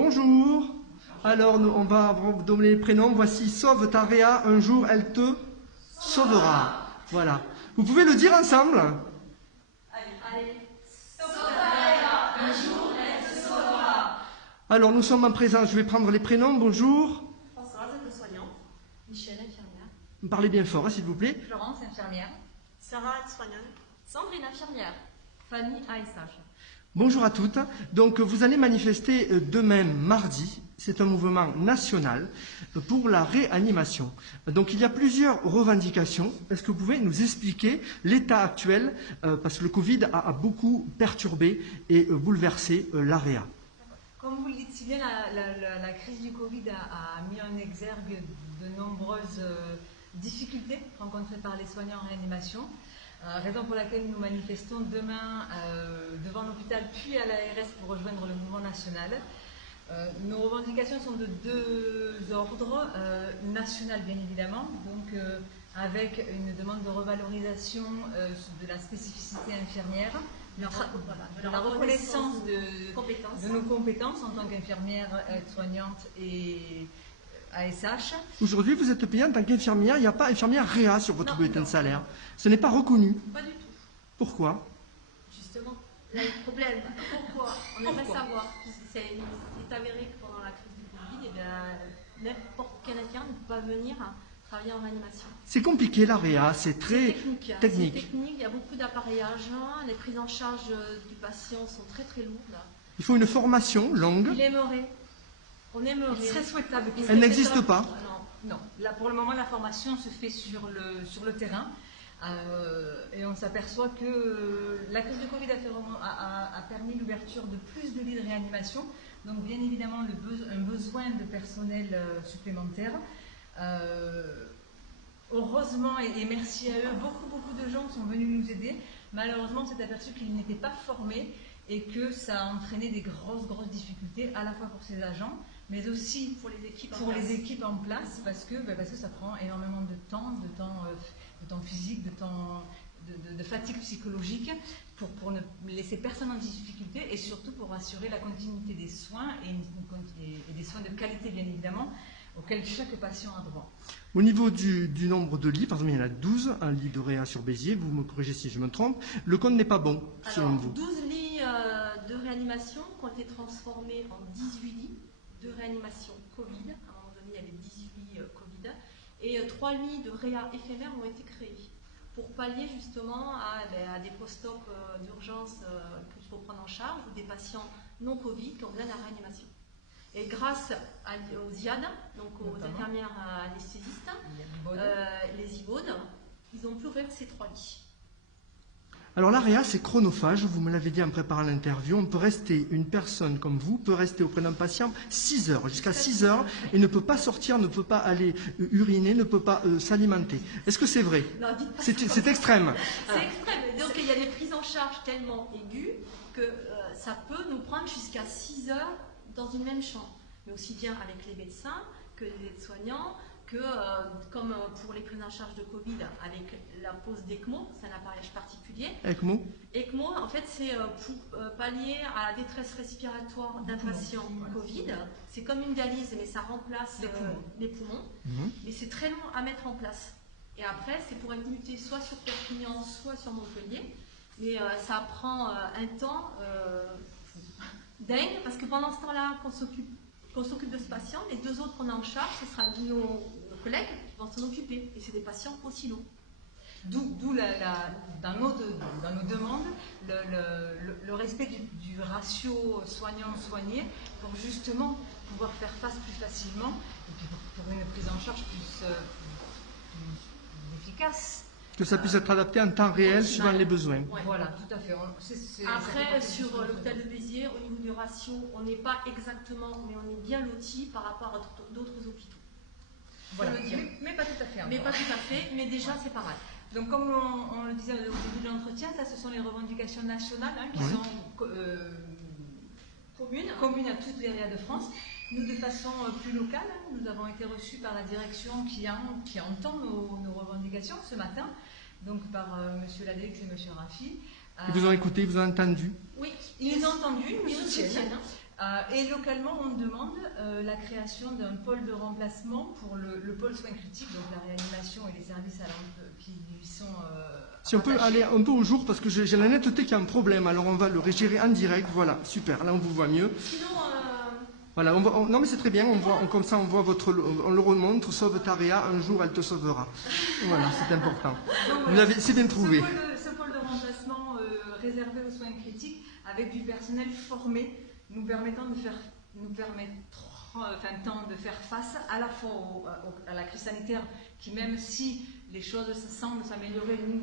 Bonjour. Alors, on va vous donner les prénoms. Voici Sauve ta Réa, un jour elle te sauvera. Voilà. Vous pouvez le dire ensemble? Allez. Sauve ta Réa, un jour elle te sauvera. Alors, nous sommes en présence. Je vais prendre les prénoms. Bonjour. Françoise, aide-soignante. Michel, infirmière. Parlez bien fort, s'il vous plaît. Florence, infirmière. Sarah, aide-soignante. Sandrine, infirmière. Fanny, ASH. Bonjour à toutes. Donc, vous allez manifester demain, mardi. C'est un mouvement national pour la réanimation. Donc, il y a plusieurs revendications. Est-ce que vous pouvez nous expliquer l'état actuel, parce que le Covid a beaucoup perturbé et bouleversé l'AREA. Comme vous le dites si bien, la crise du Covid a mis en exergue de nombreuses difficultés rencontrées par les soignants en réanimation. Raison pour laquelle nous manifestons demain devant l'hôpital puis à l'ARS pour rejoindre le mouvement national. Nos revendications sont de deux ordres. National bien évidemment, donc avec une demande de revalorisation de la spécificité infirmière, de la reconnaissance de nos compétences en tant qu'infirmière, aide-soignante et ASH. Aujourd'hui, vous êtes payée en tant qu'infirmière. Il n'y a pas infirmière Réa sur votre bulletin de salaire. Ce n'est pas reconnu. Pas du tout. Pourquoi? Justement, là, le problème, pourquoi? On aimerait savoir. C'est avéré que pendant la crise du Covid, n'importe quel infirmière ne peut pas venir travailler en réanimation. C'est compliqué la Réa, c'est très technique. C'est technique, il y a beaucoup d'appareillage, les prises en charge du patient sont très très lourdes. Il faut une formation longue. Il aimerait. On aimerait. Il serait souhaitable. Elle n'existe pas. Non. Là, pour le moment, la formation se fait sur le terrain. Et on s'aperçoit que la crise de Covid a permis l'ouverture de plus de lits de réanimation. Donc, bien évidemment, un besoin de personnel supplémentaire. Heureusement, et merci à eux, beaucoup de gens sont venus nous aider. Malheureusement, on s'est aperçu qu'ils n'étaient pas formés et que ça a entraîné des grosses difficultés, à la fois pour ces agents, mais aussi pour les équipes en place, parce que ça prend énormément de temps physique, de fatigue psychologique, pour ne laisser personne en difficulté, et surtout pour assurer la continuité des soins, et des soins de qualité bien évidemment, auxquels chaque patient a droit. Au niveau du nombre de lits, par exemple, il y en a 12, un lit de Réa sur Béziers, vous me corrigez si je me trompe, le compte n'est pas bon, selon vous. 12 lits de réanimation qui ont été transformés en 18 lits de réanimation Covid. À un moment donné, il y avait 18 lits Covid. Et 3 lits de Réa éphémères ont été créés pour pallier justement à des post-op d'urgence qu'il faut prendre en charge, ou des patients non Covid qui ont besoin de la réanimation. Et grâce aux IAD, donc aux infirmières anesthésistes, les IBAUD, ils ont pu ouvrir ces 3 lits. Alors l'AREA, c'est chronophage, vous me l'avez dit en préparant l'interview, une personne comme vous peut rester auprès d'un patient 6 heures, jusqu'à 6 heures, et ne peut pas sortir, ne peut pas aller uriner, ne peut pas s'alimenter. Est-ce que c'est vrai? Non, dites pas c'est extrême. C'est extrême. Donc il y a des prises en charge tellement aiguës que ça peut nous prendre jusqu'à 6 heures dans une même chambre. Mais aussi bien avec les médecins que les aides-soignants, que comme pour les prises en charge de Covid, avec la pose d'ECMO, c'est un appareillage particulier. ECMO? ECMO, en fait, c'est pour pallier à la détresse respiratoire d'un patient Covid. C'est comme une dialyse, mais ça remplace les poumons. Mais c'est très long à mettre en place. Et après, c'est pour être muté soit sur Perpignan, soit sur Montpellier. Mais ça prend un temps dingue, parce que pendant ce temps-là, qu'on s'occupe de ce patient, les 2 autres qu'on a en charge, ce sera nos collègues qui vont s'en occuper. Et c'est des patients aussi lourds. D'où dans nos demandes, le respect du ratio soignant-soigné, pour justement pouvoir faire face plus facilement, et puis pour une prise en charge plus efficace. Que ça puisse être adapté en temps réel suivant les besoins. Ouais. Voilà, tout à fait. Après, sur l'hôpital de Béziers, au niveau du ratio, on n'est pas exactement, mais on est bien loti par rapport à d'autres hôpitaux. Voilà. Mais pas tout à fait. Mais pas tout à fait, mais déjà c'est pas mal. Donc comme on le disait au début de l'entretien, ça ce sont les revendications nationales qui sont communes à toutes les réas de France. Nous, de façon plus locale, nous avons été reçus par la direction qui entend nos revendications ce matin, donc par M. Ladex et M. Rafi. Ils vous ont écouté, ils vous ont entendu? Oui, ils nous ont entendus, ils nous soutiennent. Et localement, on demande la création d'un pôle de remplacement pour le pôle soins critiques, donc la réanimation et les services qui lui sont Si on peut aller un peu au jour, parce que j'ai la netteté qui a un problème, alors on va le gérer en direct. Voilà, super, là on vous voit mieux. Sinon, Voilà, non mais c'est très bien, comme ça on voit on le remonte, sauve Tarea, un jour elle te sauvera. Voilà, c'est important. Donc, C'est bien trouvé. Ce pôle de remplacement réservé aux soins critiques, avec du personnel formé, nous permettant de faire face à la fois à la crise sanitaire, qui même si les choses semblent s'améliorer, nous,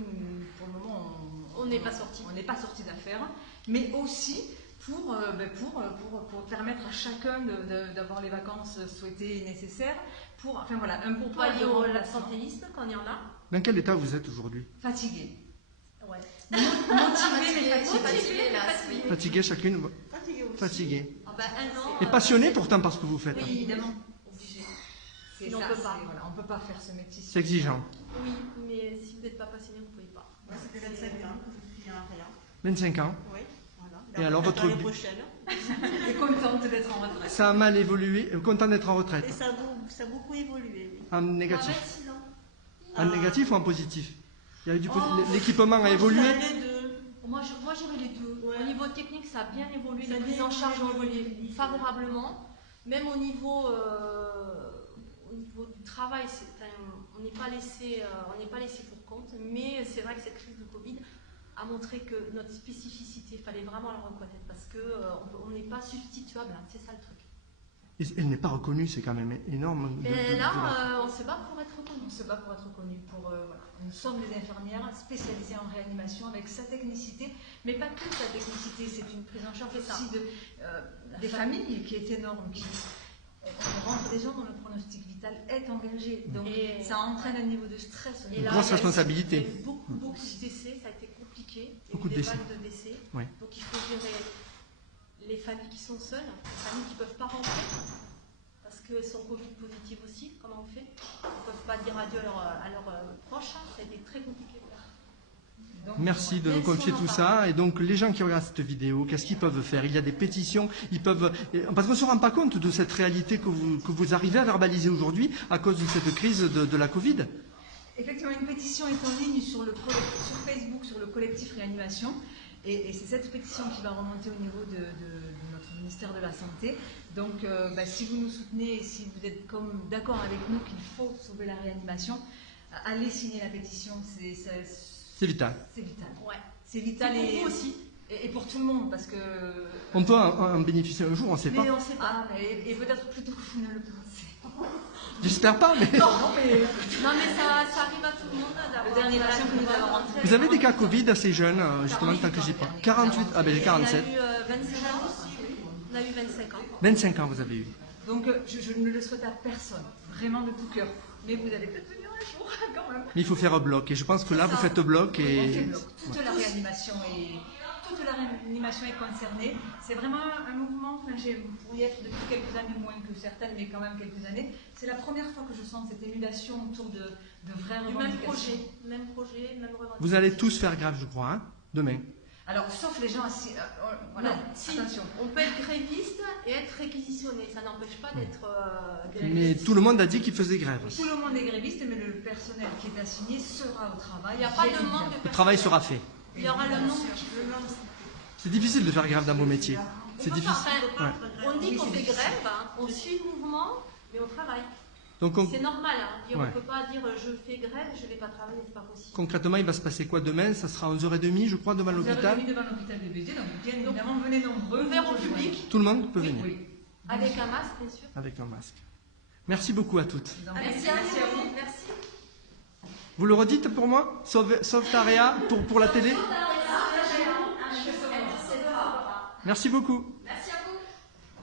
pour le moment, on n'est pas sorti. On n'est pas sorti d'affaire, mais aussi pour permettre à chacun d'avoir les vacances souhaitées et nécessaires, pour pallier au l'absentéisme quand il y en a. Dans quel état vous êtes aujourd'hui? Fatigué. Ouais. Motivé, mais fatigué. Fatigué chacune? Fatigué. Ah ben, un an, Et passionné pourtant par ce que vous faites. Oui, évidemment. Obligé. Sinon, on ne peut pas faire ce métier. C'est exigeant. Oui, mais si vous n'êtes pas passionné, vous ne pouvez pas. Moi, c'était 25 ans que je suis en réa. 25 ans. Oui, voilà. Et alors, votre l'année vie prochaine. Et contente d'être en retraite. Ça a mal évolué, content d'être en retraite. Et ça a beaucoup évolué, oui. En négatif. 26 ans. En négatif ou en positif? Il y a eu l'équipement a évolué. Les deux. Moi, j'aurais les deux. Ouais. Au niveau technique, ça a bien évolué. Ça a Les prises bien en charge ont évolué. évolué favorablement. Même au niveau du travail, on n'est pas laissé pour compte. Mais c'est vrai que cette crise de Covid a montré que notre spécificité, il fallait vraiment la reconnaître parce qu'on n'est pas substituable. Hein, c'est ça le truc. Et elle n'est pas reconnue, c'est quand même énorme. Mais là, on se bat pour être reconnu. On se bat pour être reconnu. Nous sommes des infirmières spécialisées en réanimation avec sa technicité, mais pas que sa technicité. C'est une prise en charge aussi des familles qui est énorme. On rentre des gens dont le pronostic vital est engagé. Donc ça entraîne un niveau de stress. Et là, grosse responsabilité. Il y a eu beaucoup de décès, ça a été compliqué. Beaucoup de des décès. vagues de décès. Ouais. Donc il faut gérer les familles qui sont seules, les familles qui ne peuvent pas rentrer, parce qu'elles sont Covid positives aussi. Comment on fait? Ils ne peuvent pas dire adieu à leurs proches. Ça a été très compliqué. Donc, Merci de nous confier tout ça. Et donc, les gens qui regardent cette vidéo, qu'est-ce qu'ils peuvent faire? Il y a des pétitions, parce qu'on ne se rend pas compte de cette réalité que vous arrivez à verbaliser aujourd'hui à cause de cette crise de la Covid. Effectivement, une pétition est en ligne sur Facebook, sur le collectif Réanimation. Et c'est cette pétition qui va remonter au niveau de notre ministère de la Santé. Donc, si vous nous soutenez et si vous êtes d'accord avec nous qu'il faut sauver la réanimation, allez signer la pétition. C'est vital. C'est vital. Ouais. C'est vital pour vous aussi. Et pour tout le monde, parce que... On peut en bénéficier un jour, on ne sait pas. Mais on ne sait pas. Et peut-être plutôt que vous ne le pensez. J'espère pas, mais... Non, Non, mais ça arrive à tout le monde d'avoir... Le dernier patient que nous avons rentré... Vous avez des cas Covid assez jeunes, justement, tant que j'y pas. 48, ah ben j'ai 47. On a eu 25 ans aussi, oui. On a eu 25 ans. 25 ans vous avez eu. Donc, je ne le souhaite à personne, vraiment de tout cœur. Mais vous allez peut-être venir un jour, quand même. Mais il faut faire bloc. Et je pense que là, vous faites bloc On fait et... bloc. Toute la réanimation est concernée. C'est vraiment un mouvement, pour y être depuis quelques années, moins que certaines, mais quand même quelques années. C'est la première fois que je sens cette émulation autour de vraies revendications. Même projet, même revendication. Vous allez tous faire grève, je crois, hein, demain. Alors, sauf les gens assis. Voilà, Non, si, attention. on peut être gréviste et être réquisitionné. Ça n'empêche pas d'être Mais gréviste. tout le monde a dit qu'il faisait grève. Tout le monde est gréviste, mais le personnel qui est assigné sera au travail. Il n'y a pas de bien manque de Le travail sera fait. Il y aura le nombre. C'est difficile de faire grève dans vos métiers. C'est difficile. Enfin, on dit qu'on fait grève, hein, on suit le mouvement, mais on travaille. Donc C'est normal. Hein. On Ouais. ne peut pas dire je fais grève, je ne vais pas travailler, c'est pas possible. concrètement, il va se passer quoi demain? Ça sera 11h30, je crois, devant Vous avez l'hôpital. mis devant l'hôpital de Béziers, donc bien évidemment, venez nombreux. Ouvert au public, Tout le monde peut Oui, venir oui. avec un masque, bien sûr. avec un masque. Merci beaucoup à toutes. Je vous en prie. Merci à vous. Merci. Vous le redites pour moi? Sauve Tarea pour la télé? Merci beaucoup. Merci.